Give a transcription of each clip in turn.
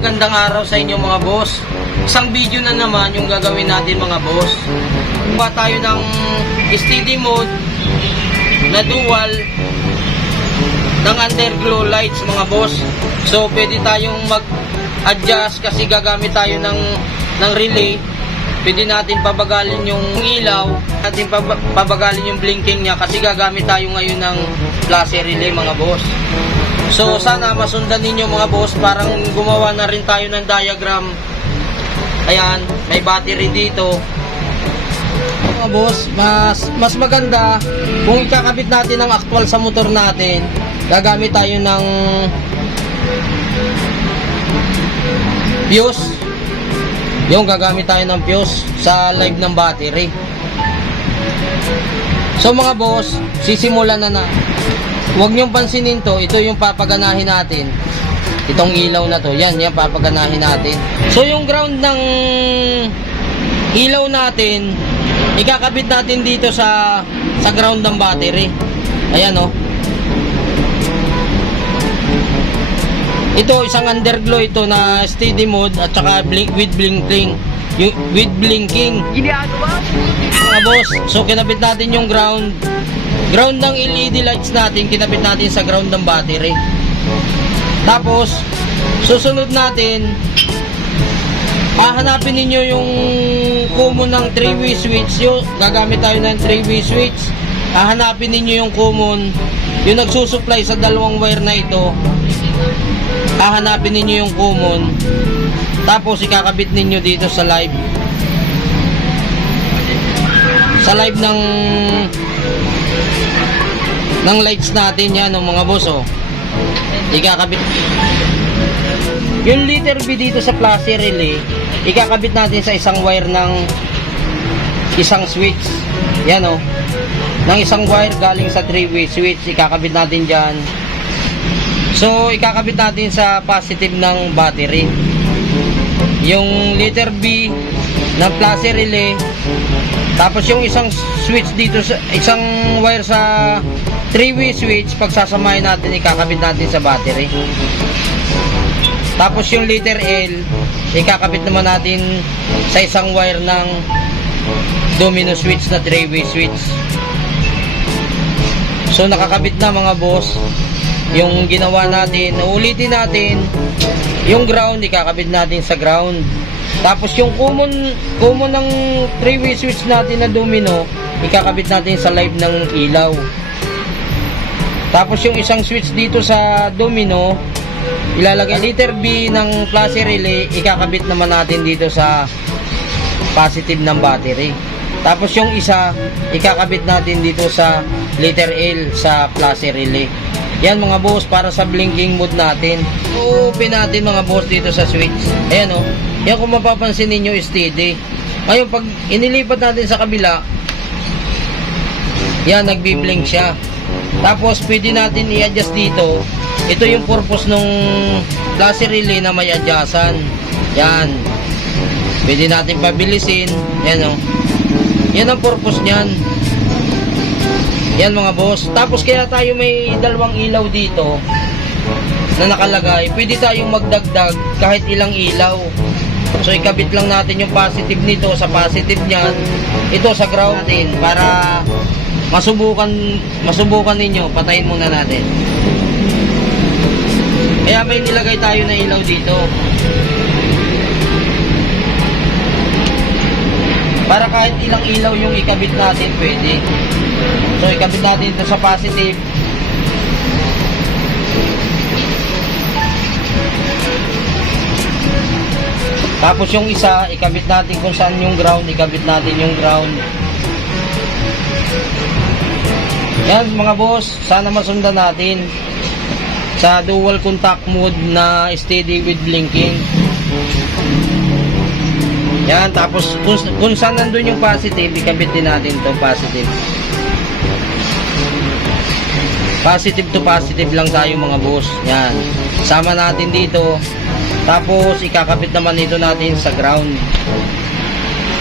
Gandang araw sa inyo mga boss. Isang video na naman yung gagawin natin mga boss. Kuha tayo ng steady mode na dual ng underglow lights mga boss. So pwede tayong mag-adjust kasi gagamit tayo ng relay. Pwede natin pabagalin yung ilaw, natin pabagalin yung blinking niya kasi gagamit tayo ngayon ng flasher relay mga boss. So sana masundan ninyo mga boss, parang gumawa na rin tayo ng diagram. Ayan, may battery dito. Mga boss, mas maganda kung ikakabit natin ang actual sa motor natin. Gagamit tayo ng fuse. Yung gagamit tayo ng fuse sa live ng battery. So mga boss, sisimulan na. Huwag niyong pansinin to, ito yung papaganahin natin. Itong ilaw na to, yan papaganahin natin. So yung ground ng ilaw natin, ikakabit natin dito sa ground ng battery. Ayan o. Ito isang underglow ito na steady mode at saka with blinking. Mga boss, so kinabit natin yung ground ng LED lights natin, kinabit natin sa ground ng battery. Tapos susunod natin, hahanapin ninyo yung common ng 3-way switch. Gagamit tayo ng 3-way switch. Hahanapin ninyo yung common, yung nagsusupply sa dalawang wire na ito. Hahanapin ninyo yung common, tapos ikakabit ninyo dito sa live ng lights natin. Yan o mga boss o, ikakabit yung letter B dito sa flasher relay, ikakabit natin sa isang wire ng isang switch. Yan o, ng isang wire galing sa 3-way switch, ikakabit natin dyan. So ikakabit natin sa positive ng battery yung letter B ng flasher relay. Tapos yung isang switch dito, isang wire sa 3-way switch, pagsasamahin natin, ikakabit natin sa battery. Tapos yung letter L, ikakabit naman natin sa isang wire ng domino switch na 3-way switch. So nakakabit na mga boss yung ginawa natin. Ulitin natin, yung ground ikakabit natin sa ground. Tapos yung common ng 3-way switch natin na domino, ikakabit natin sa live ng ilaw. Tapos yung isang switch dito sa domino, ilalagay letter B ng flasher relay, ikakabit naman natin dito sa positive ng battery. Tapos yung isa, ikakabit natin dito sa letter L sa flasher relay. Yan mga boss, para sa blinking mode natin. Open natin mga boss dito sa switch. Ayan o. Yan kung mapapansin ninyo, steady. Ngayon pag inilipat natin sa kabila, yan nagbi-blink siya. Tapos pwede natin i-adjust dito. Ito yung purpose nung flasher relay na may adjustan. Yan. Pwede natin pabilisin. Yan o. Yan ang purpose niyan. Yan mga boss. Tapos kaya tayo may dalawang ilaw dito na nakalagay. Pwede tayong magdagdag kahit ilang ilaw. So ikabit lang natin yung positive nito sa positive niyan, ito sa ground natin, para masubukan ninyo. Patayin muna natin. Kaya may nilagay tayo na ilaw dito para kahit ilang ilaw yung ikabit natin, pwede. So ikabit natin ito sa positive. Tapos yung isa, ikabit natin kung saan yung ground, ikabit natin yung ground. Yan mga boss, sana masundan natin sa dual contact mode na steady with blinking. Yan, tapos kung saan nandun yung positive, ikabit din natin to positive. Positive to positive lang tayo mga boss. Yan, sama natin dito. Tapos ikakabit naman ito natin sa ground.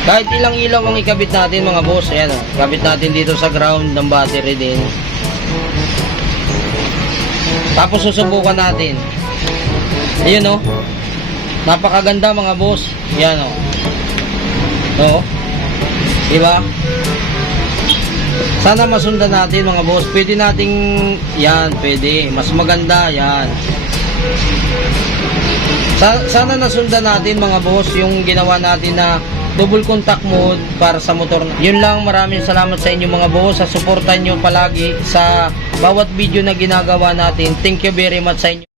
Kahit ilang ilaw ang ikabit natin mga boss. Ayan o, ikabit natin dito sa ground ng battery din. Tapos susubukan natin. Ayun o, Napakaganda mga boss. Yan o. Oo. Diba? Sana masundan natin mga boss. Pwede nating, yan, pwede. Mas maganda, yan. Sana nasundan natin mga boss yung ginawa natin na double contact mode para sa motor. Yun lang, maraming salamat sa inyo mga boss sa suportan nyo palagi sa bawat video na ginagawa natin. Thank you very much sa inyo.